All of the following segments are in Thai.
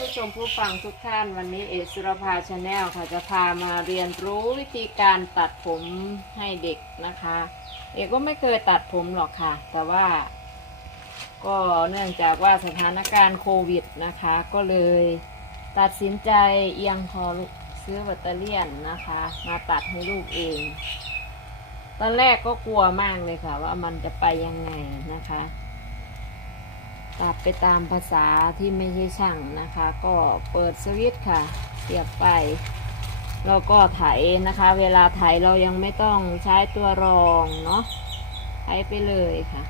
ผู้ชมผู้ฟังทุกท่านวันนี้เอสุรภาชาแนลค่ะจะพามาเรียนรู้วิธีการตัดผมให้เด็กนะคะ เอกก็ไม่เคยตัดผมหรอกค่ะ แต่ว่า ก็เนื่องจากว่าสถานการณ์โควิดนะคะ ก็เลยตัดสินใจเอียงพอซื้อแบตเตอเลี่ยนนะคะ มาตัดให้ลูกเอง ตอนแรกก็กลัวมากเลยค่ะ ว่ามันจะไปยังไงนะคะ ตัดไปตามภาษาที่ไม่ใช่ช่างนะคะ ก็เปิดสวิตช์ค่ะเสียบไปแล้วก็ไถนะคะ เวลาไถเรายังไม่ต้องใช้ตัวรองเนาะไถไปเลยค่ะ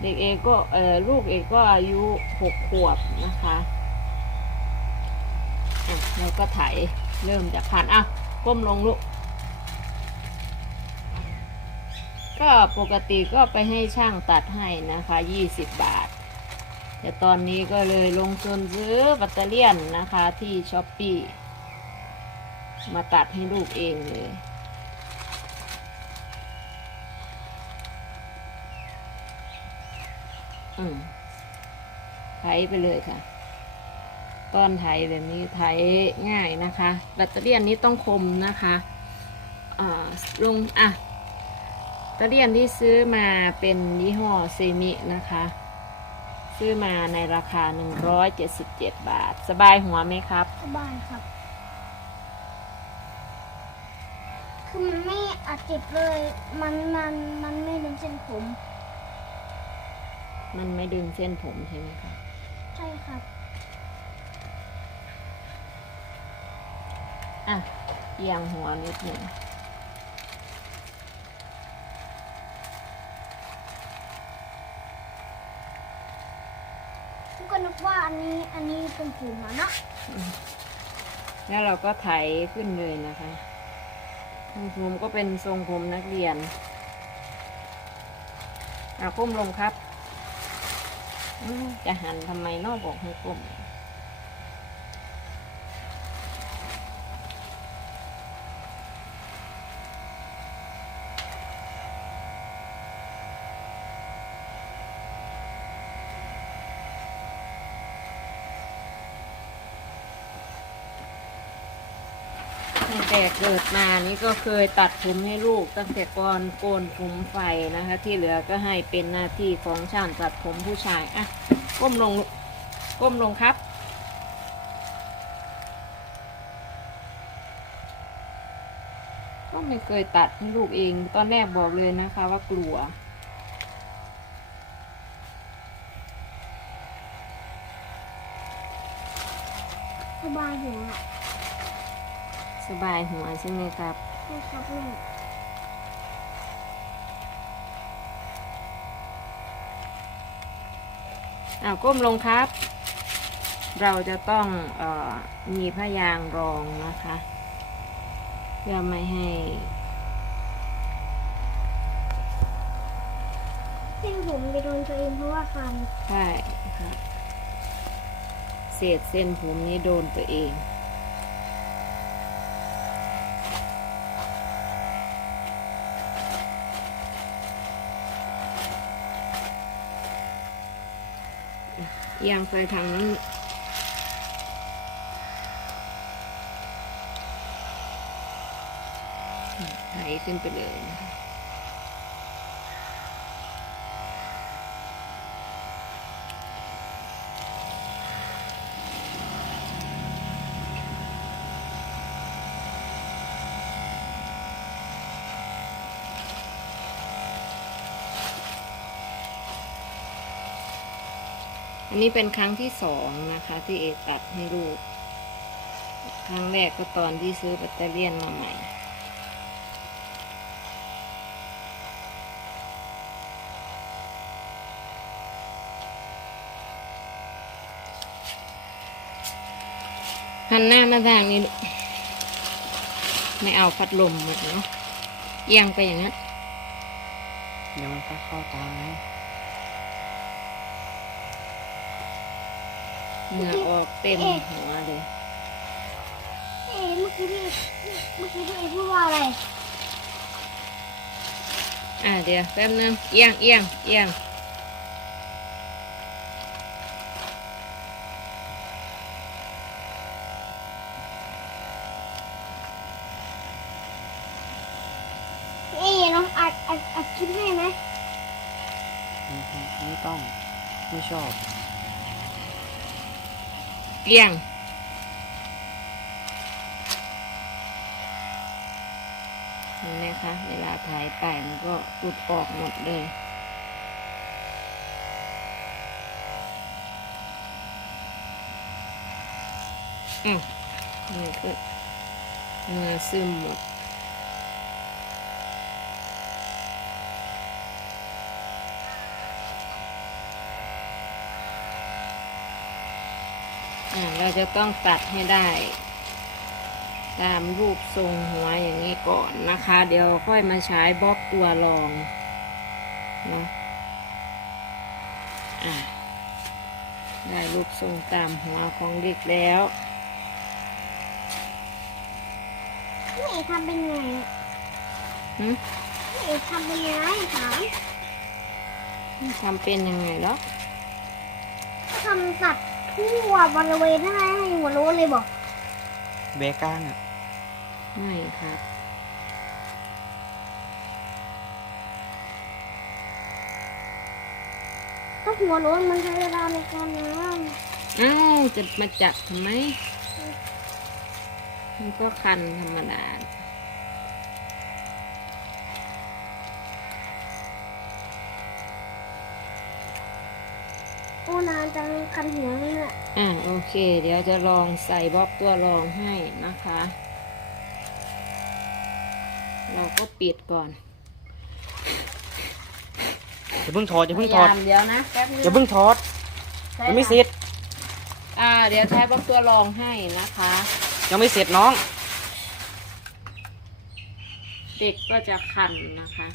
เด็กเอกก็เออลูกเอกก็อายุหกขวบนะคะอะเราก็ไถเริ่มจากผ่านอะก้มลงลูก ก็ปกติก็ไปให้ช่างตัดให้นะคะ 20 บาท แต่ตอนนี้ก็เลยลงทุนซื้อแบตเตอเลี่ยนนะคะที่ช้อปปีมาตัดให้ลูกเองเลย อืมไถไปเลยค่ะตอนไถแบบนี้ไถง่ายนะคะ แบตเตอรี่นนี้ต้องคมนะคะ อ่า ลง อะ แบตเตอรี่อันที่ซื้อมาเป็นยี่ห้อเซมินะคะ ซื้อมาในราคา 177 บาท สบายหัวไหมครับ สบายครับ คือมันไม่อาจเจ็บเลย มันมันมันไม่ดึงเส้นผม มันไม่ดึงเส้นผมใช่ไหมครับ ใช่ครับอะเอียงหัวนิดหนึ่ง นึกว่าอันนี้อันนี้เป็นผมอะเนาะแล้วเราก็ไถขึ้นเลยนะคะทรงผมก็เป็นทรงผมนักเรียนเอาก้มลงครับ จะหันทำไมนอกบอกให้ก้ม ตั้งแต่เกิดมานี่ก็เคยตัดผมให้ลูก ตั้งแต่ก่อนโกนผมไฟนะคะ ที่เหลือก็ให้เป็นหน้าที่ของช่างตัดผมผู้ชายอะก้มลงก้มลงครับก็ไม่เคยตัดให้ลูกเอง ตอนแรกบอกเลยนะคะว่ากลัว สบายหัวอะ สบายหัวใช่ไหมครับใช่ครับแม่อ้าวก้มลงครับ เราจะต้องเออมีผ้ายางรองนะคะเพื่อไม่ให้เส้นผมไปโดนตัวเองเพราะว่าคันใช่ครับเศษเส้นผมนี้โดนตัวเอง ยางไปทางนั้นไหลขึ้นไปเลยนะคะ อันนี้เป็นครั้งที่สองนะคะ ที่เอตัดให้ลูก ครั้งแรกก็ตอนที่ซื้อแบตเตอรี่มาใหม่หันหน้ามาทางนี้ ไม่เอาพัดลมหมดเนาะเอียงไปอย่างนั้นเดี๋ยวมันก็เข้าตาไง เหงื่อออกเต็มหัวเลย เอ๊ะเมื่อกี้พี่เมื่อกี้พี่เอพูดว่าอะไร อะเดี๋ยวแป๊บนึงเอียงเอียงเอียงเอ๊ะองอัดอัดอัดคลิปให้ไหมไม่ต้อง ไม่ชอบ เกลี้ยงเห็นไหมคะ เวลาถ่ายไปมันก็หลุดออกหมดเลยอืมนี่ก็เนื้อซึมหมด เราจะต้องตัดให้ได้ ตามรูปทรงหัวอย่างนี้ก่อนนะคะ เดี๋ยวค่อยมาใช้บล็อกตัวรองเนาะอะได้รูปทรงตามหัวของเด็กแล้วพี่เอกทำเป็นไงหึพี่เอกทำเป็นยังไงถามทำเป็นยังไงหรอทำตัด ทั่วบริเวณให้ให้หัวโล้นเลยบอกเบก้างอะไม่ครับถ้าหัวโล้นมันใช้เวลาในการงานอ้าวจะมาจับทำไม มันก็คันธรรมดา นานจังคันหัวเลยเนี่ยอ่าโอเค เดี๋ยวจะลองใส่บล็อกตัวรองให้นะคะ เราก็ปิดก่อนอย่าเพิ่งถอดอย่าพเพิ่งยาถอดยามเดี๋ยวนะแป๊บนึงอย่าเพิ่งถอดใช่ยังไม่ค่ะเสร็จอ่า เดี๋ยวใช้บล็อกตัวรองให้นะคะ ยังไม่เสร็จน้อง เด็กก็จะคันนะคะ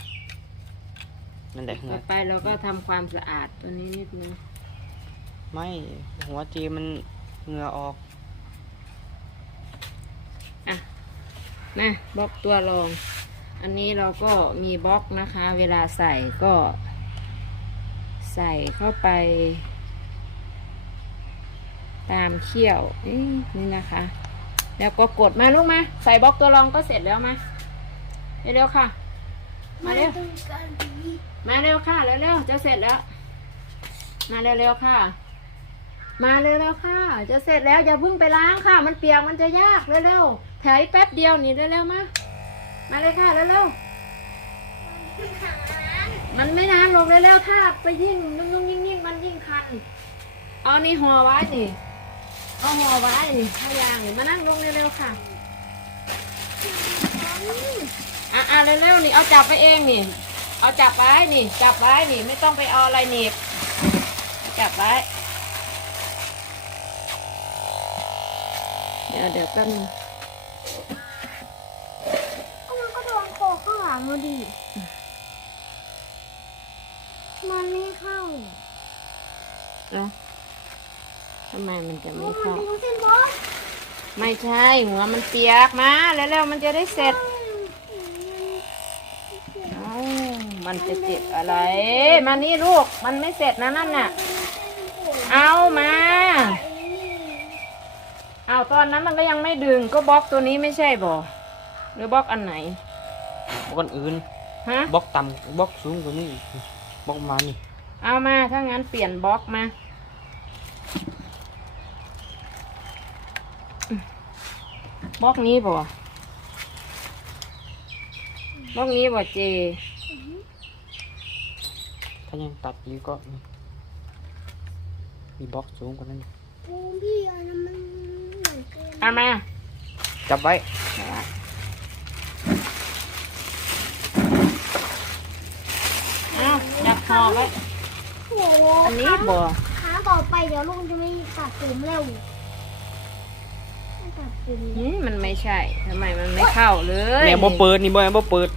นั่นแหละเหงืต่ออไปเราก็ทำความสะอาดตัวนี้นิดนึง ไม่ หัวจีมันเหงื่อออก อะนะบล็อกตัวรอง อันนี้เราก็มีบล็อกนะคะ เวลาใส่ก็ ใส่เข้าไป ตามเขี้ยวนี่นี่นะคะ แล้วก็กดมาลูกมา ใส่บล็อกตัวรองก็เสร็จแล้วมาเร็วๆค่ะ มาเร็วต้องการดีมาเร็วค่ะเร็วๆจะเสร็จแล้ว มาเร็วๆค่ะ มาเร็วๆค่ะ จะเสร็จแล้วอย่าเพิ่งไปล้างค่ะ มันเปียกมันจะยากเร็วๆถ่ายแป๊บเดียวนี่เร็วๆมามาเลยค่ะเร็วๆมันไม่นานหรอกเร็วๆถ้าไปยิ่งนุ่งๆยิ่งๆมันยิ่งคัน เอานี่ห่อไว้นี่เอาห่อไว้นี่พยางนี่มานั่งลงเร็วๆค่ะอะอะเร็วๆนี่เอาจับไปเองนี่ เอาจับไว้นี่ จับไว้นี่ ไม่ต้องไปเอาอะไรหนีบจับไว้ ดี๋ยวเดี๋ยวแป๊บนึงก็มันก็โดนโคข้างหลังมาดิ มันไม่เข้าเนาะทำไมมันจะโอ้ไม่มันเข้าเป็นเส้นบอสไม่ใช่ หัวมันเปียกมาแล้วๆมันจะได้เสร็จเอ้ามันจะเจ็บอะไร มานี่ลูก มันไม่เสร็จนะนั่นน่ะ เอามา เอาตอนนั้นมันก็ยังไม่ดึงก็บล็อกตัวนี้ไม่ใช่บ่หรือบล็อกอันไหนบล็อกอันอื่นฮะบล็อกต่ำบล็อกสูงกว่านี้อีกบล็อกมานี่เอามาถ้างั้นเปลี่ยนบล็อกมาบล็อกนี้บ่บล็อกนี้บ่เจถ้ายังตัดอยู่ก็นี่มีบล็อกสูงกว่านั้นอีกโอ้พี่อันนั้น มันเหมือนเกินเอามาจับไว้เอาจับคอไว้ โอ้โหอันนี้บ่ขาต่อไปเดี๋ยวลุงจะไม่ตัดผมแล้วไม่ตัดผมหืมมันไม่ใช่ทำไมมันไม่เข้าเลยแม่บ่เปิดนี่บ่แม่บ่เปิด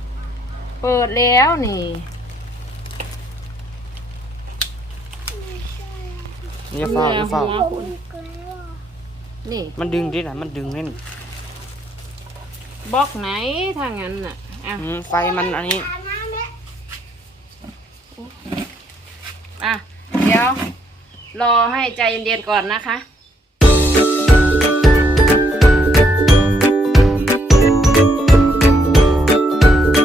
เปิดแล้วนี่ไม่ใช่อย่าเฝ้าอย่าเฝ้า หัวผมอีกแล้ว นี่มันดึงดิน่ะ มันดึงเล่นบล็อกไหนถ้างั้นน่ะอะอืมไฟมันอันนี้อาบน้ำแล้วอะ เดี๋ยว รอให้ใจเย็นๆก่อนนะคะ